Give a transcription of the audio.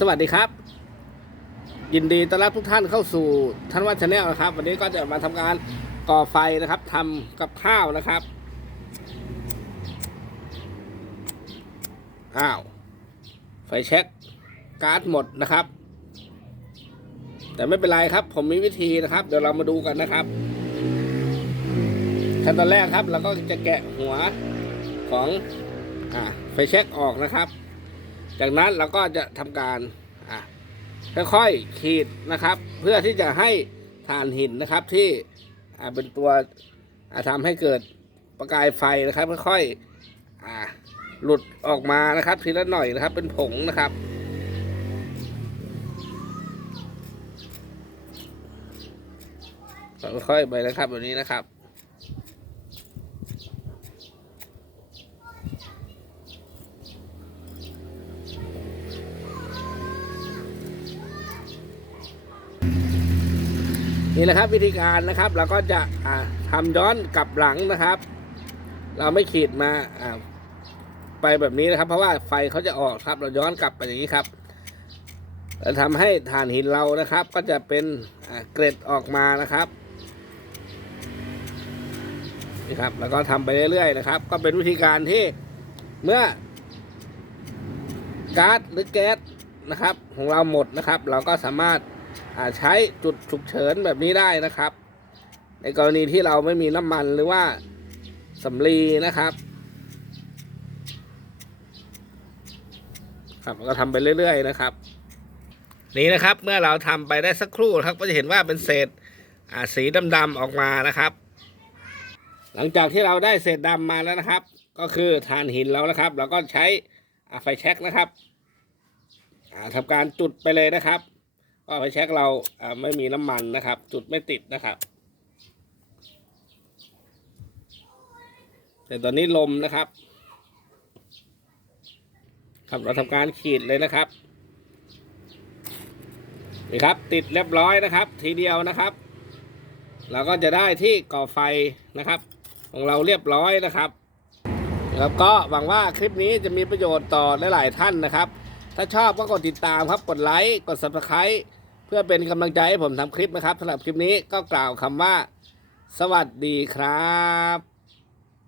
สวัสดีครับ ยินดีต้อนรับทุกท่านเข้าสู่ท่านวัดชาแนลนะครับ วันนี้ก็จะมาทำการก่อไฟนะครับทำกับข้าวนะครับอ้าวไฟเช็คการ์ดหมดนะครับ แต่ไม่เป็นไรครับ ผมมีวิธีนะครับ เดี๋ยวเรามาดูกันนะครับขั้นตอนแรกครับเราก็จะแกะหัวของอไฟเช็คออกนะครับ จากนั้นเราก็จะทำการค่อยๆขีดนะครับ เพื่อที่จะให้ถ่านหินนะครับที่เป็นตัวอ่าทำให้เกิดประกายไฟนะครับ ค่อยๆหลุดออกมานะครับทีละหน่อยนะครับ เป็นผงนะครับค่อยๆไปนะครับแบบนี้นะครับ นี่แหละครับวิธีการนะครับ เราก็จะอ่าทำย้อนกลับหลังนะครับ เราไม่ขีดมาไปแบบนี้นะครับ เพราะว่าไฟเขาจะออกครับ เราย้อนกลับไปอย่างนี้ครับแล้วทำให้ถ่านหินเรานะครับ ก็จะเป็นเกร็ดออกมานะครับนี่ครับ แล้วก็ทำไปเรื่อยๆนะครับ ก็เป็นวิธีการที่เมื่อก๊าซหรือแก๊สนะครับ ของเราหมดนะครับ เราก็สามารถ ใช้จุดฉุกเฉินแบบนี้ได้นะครับ ในกรณีที่เราไม่มีน้ำมันหรือว่าสำลีนะครับ ครับก็ทำไปเรื่อยๆนะครับ นี่นะครับเมื่อเราทำไปได้สักครู่ครับ ก็จะเห็นว่าเป็นเศษสีดำๆออกมานะครับ หลังจากที่เราได้เศษดำมาแล้วนะครับ ก็คือทานหินแล้วนะครับ เราก็ใช้ไฟแช็กนะครับทำการจุดไปเลยนะครับ ก็ไฟแช็กเราอ่าไม่มีน้ำมันนะครับ จุดไม่ติดนะครับแต่ตอนนี้ลมนะครับครับเราทำการขีดเลยนะครับนี่ครับ ติดเรียบร้อยนะครับ ทีเดียวนะครับ เราก็จะได้ที่ก่อไฟนะครับ ของเราเรียบร้อยนะครับแล้วก็หวังว่าคลิปนี้จะมีประโยชน์ต่อหลายๆท่านนะครับ ถ้าชอบก็กดติดตามครับ กดไลค์ กด subscribe เพื่อเป็นกำลังใจให้ผมทำคลิปนะครับสำหรับคลิปนี้ก็กล่าวคำว่า สวัสดีครับ